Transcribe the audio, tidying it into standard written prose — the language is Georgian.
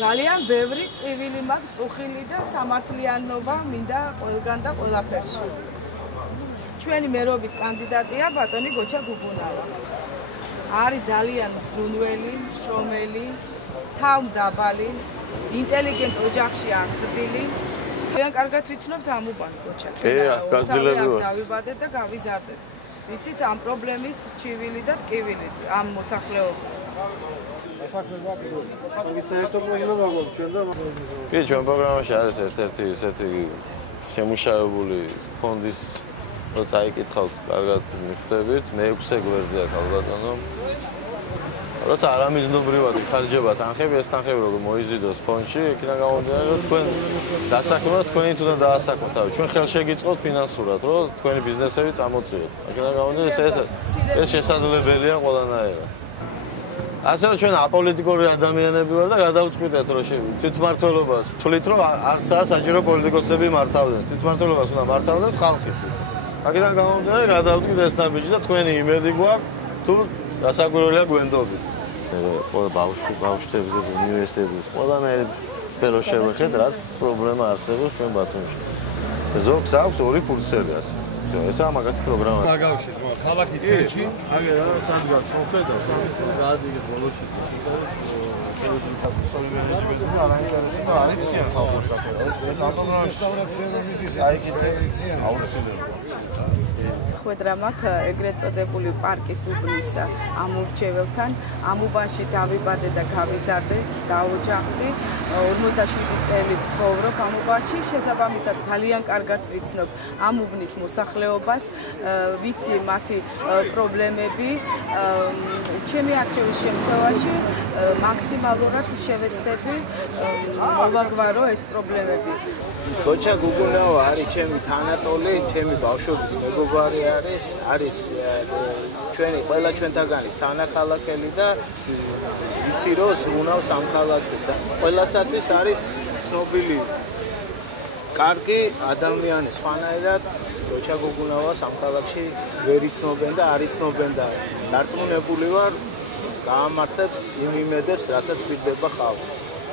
ძალიან ბევრი ტკივილი მაქვს, წუხილი და სამართლიანობა მინდა ყველგან და ყველაფერში. ჩვენი მერობის კანდიდატია ბატონი გოჩა გუგუნავა. არის ძალიან ზრუნველი, შრომელი, თავმდაბალი, ინტელიგენტ ოჯახში აღზრდილი. ძალიან კარგად ვიცნობთ ამ უბანს გოჩა. გაზრდილები ვარ. დავიბადეთ და გავიზარდეთ. ვიცით ამ პრობლემის ჩივილი და ტკივილი ამ მოსახლეობის. კი, ჩვენ პროგრამაში არის ერთ-ერთი ესეთი შემუშავებული ფონდის რო წაიკითხავთ, კარგად მიხვდებით, მე-6 გვერდზეა ქალბატონო. როცა არამიზნობრივად იხარჯება თანხები, ეს თანხები როგორ მოიზიდოს ფონდში, იქიდან გამომდინარე, რომ თქვენ დასაქმებად თქვენი თუნდაც დაასაქმოთ. ჩვენ ხელშეგიწყოთ ფინანსურად, რომ თქვენი ბიზნესები წამოწიოთ. იქიდან გამომდინარე, ეს შესაძლებელია ყველანაირად. ასე რომ ჩვენ აპოლიტიკური ადამიანები ვარ და გადავწყვიტეთ, რომ თვითმმართველობას ვთვლით, რომ არცაა საჭირო პოლიტიკოსები მართავდნენ. თვითმმართველობას უნდა მართავდეს ხალხი. აქედან გამომდინარე, გადავდგით ეს ნაბიჯი და თქვენი იმედი გვაქვს, თუ დასაკვირველია გვენდობით. ყველა ბავშვების უნივერსიტეტის ყველანაირი სფერო შევეხეთ, რაც პრობლემა არსებობს ჩვენ ბათუმში. ზოგს აქვს 2 ფურცელი ასე. ესაა მაგათი პროგრამა. დაგავშეთ, ქალაქი ცენტრში, აგერ რა სადგას მოხედავთ, ამის გაადგეთ ბოლოში. ეს არის სოციალური მენეჯმენტი და არაინტერესო და არიციან ხალხს ახლა. ეს ასოციაცია აიკითხებიციან აუცილებლად. ხვედრა მაქვს ეგრეთ წოდებული პარკის უბნის ამორჩეველთან ამ უბანში დავიბადე და გავიზარდე, დაოჯახდი 47 წელი ცხოვრობ ამ უბანში, შესაბამისად ძალიან კარგად ვიცნობ ამ უბნის მოსახლეობას, ვიცი მათი პრობლემები, ჩემი არჩევის შემთხვევაში მაქსიმალურად შევეცდები მოვაგვარო ეს პრობლემები. გოჩა გუგუნავა არის ჩემი თანატოლი, ჩემი ბავშვობის მეგობარი არის ჩვენი ყველა ჩვენთაგანის თანახალახელი და ვიცი რომ ზრუნავს ამ ქალაქზე. ყველასათვის არის ცნობილი კარგი ადამიანი სხვანაირად გოჩა გუგუნავას ამ ქალაქში ვერ იცნობენ და არ იცნობენ და დარწმუნებული ვარ გაამართლებს იმ იმედებს, რასაც ვიდება ხალხი.